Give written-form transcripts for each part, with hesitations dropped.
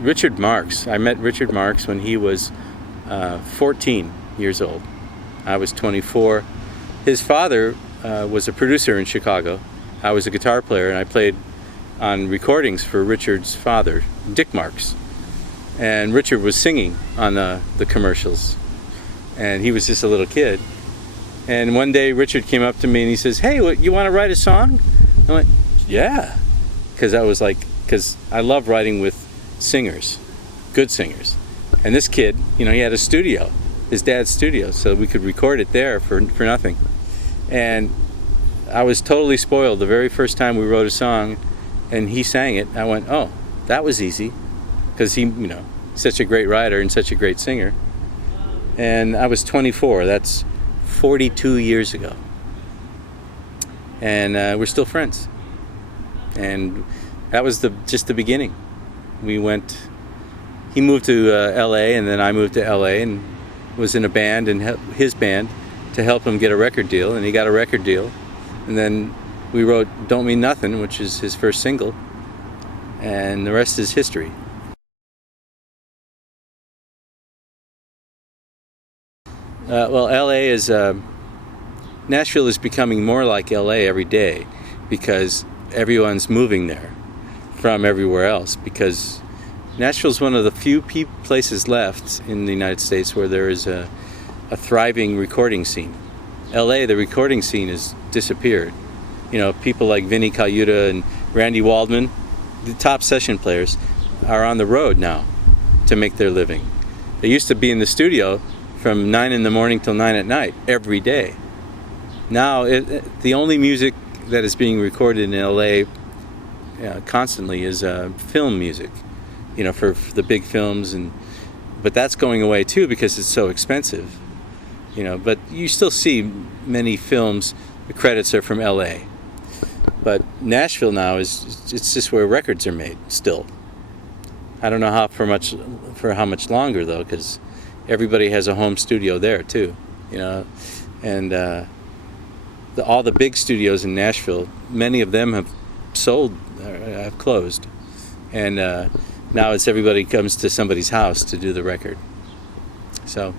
Richard Marx. I met Richard Marx when he was 14 years old. I was 24. His father was a producer in Chicago. I was a guitar player, and I played on recordings for Richard's father, Dick Marx. And Richard was singing on the commercials. And he was just a little kid. And one day Richard came up to me and he says, "Hey, you want to write a song?" I went, "Yeah." Because I love writing with singers, good singers. And this kid, he had a studio, his dad's studio, so we could record it there for nothing. And I was totally spoiled the very first time we wrote a song and he sang it. I went, "Oh, that was easy," because he, such a great writer and such a great singer. And I was 24. That's 42 years ago. And we're still friends. And that was just the beginning. He moved to LA, and then I moved to LA and was in a band, and his band, to help him get a record deal, and he got a record deal. And then we wrote Don't Mean Nothing, which is his first single, and the rest is history. Nashville is becoming more like LA every day because everyone's moving there from everywhere else, because Nashville's one of the few places left in the United States where there is a thriving recording scene. LA, the recording scene has disappeared. People like Vinnie Colaiuta and Randy Waldman, the top session players, are on the road now to make their living. They used to be in the studio from 9 in the morning till 9 at night every day. Now the only music that is being recorded in LA constantly is film music, for the big films, but that's going away too because it's so expensive. But you still see many films, the credits are from LA. But Nashville now it's just where records are made still. I don't know for how much longer though, because everybody has a home studio there too, and all the big studios in Nashville, many of them have closed, and now it's everybody comes to somebody's house to do the record. So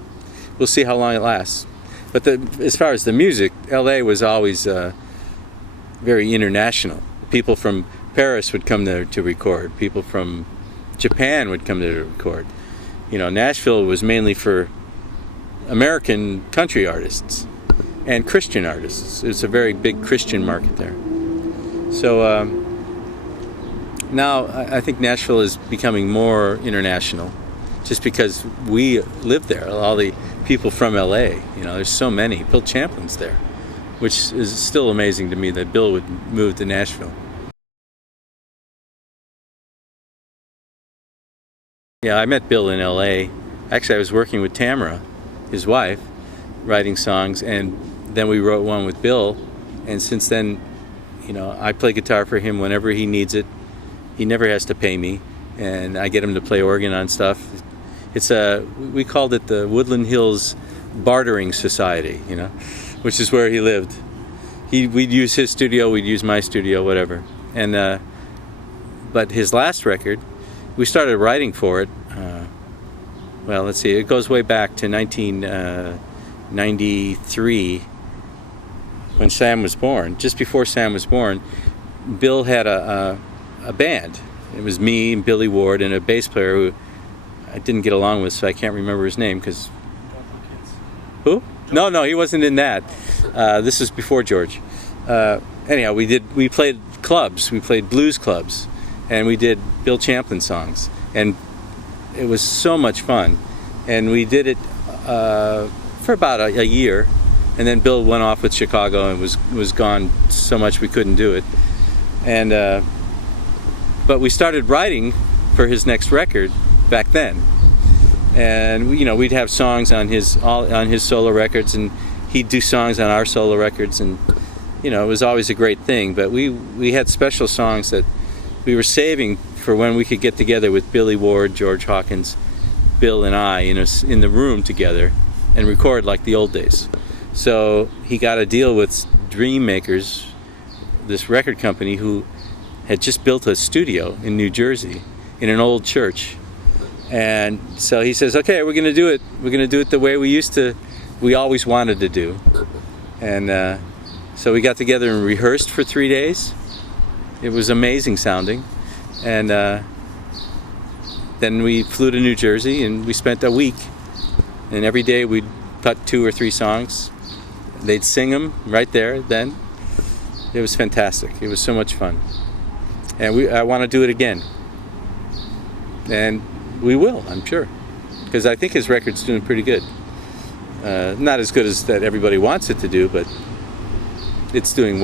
we'll see how long it lasts. But as far as the music, LA was always very international. People from Paris would come there to record. People from Japan would come there to record. Nashville was mainly for American country artists and Christian artists. It's a very big Christian market there. So now I think Nashville is becoming more international just because we live there. All the people from LA, there's so many. Bill Champlin's there, which is still amazing to me that Bill would move to Nashville. Yeah, I met Bill in LA. Actually, I was working with Tamara, his wife, writing songs, and then we wrote one with Bill. And since then, I play guitar for him whenever he needs it. He never has to pay me, and I get him to play organ on stuff. We called it the Woodland Hills Bartering Society, which is where he lived. We'd use his studio, we'd use my studio, whatever. And but his last record, we started writing for it. Let's see, it goes way back to 1993 when Sam was born. Just before Sam was born, Bill had a band. It was me and Billy Ward and a bass player who I didn't get along with, so I can't remember his name because... Who? No, he wasn't in that. This is before George. Anyhow, we played clubs. We played blues clubs. And we did Bill Champlin songs, and it was so much fun. And we did it for about a year, and then Bill went off with Chicago and was gone so much we couldn't do it. And but we started writing for his next record back then, and we'd have songs on his solo records, and he'd do songs on our solo records, and it was always a great thing. But we had special songs that we were saving for when we could get together with Billy Ward, George Hawkins, Bill and I in the room together and record like the old days. So he got a deal with Dream Makers, this record company who had just built a studio in New Jersey in an old church And so he says, okay, we're going to do it. We're going to do it the way we always wanted to do. And so we got together and rehearsed for 3 days. It was amazing sounding. And then we flew to New Jersey and we spent a week. And every day we'd cut 2 or 3 songs. They'd sing them right there then. It was fantastic. It was so much fun. And I want to do it again. And we will, I'm sure. Because I think his record's doing pretty good. Not as good as that everybody wants it to do, but it's doing well.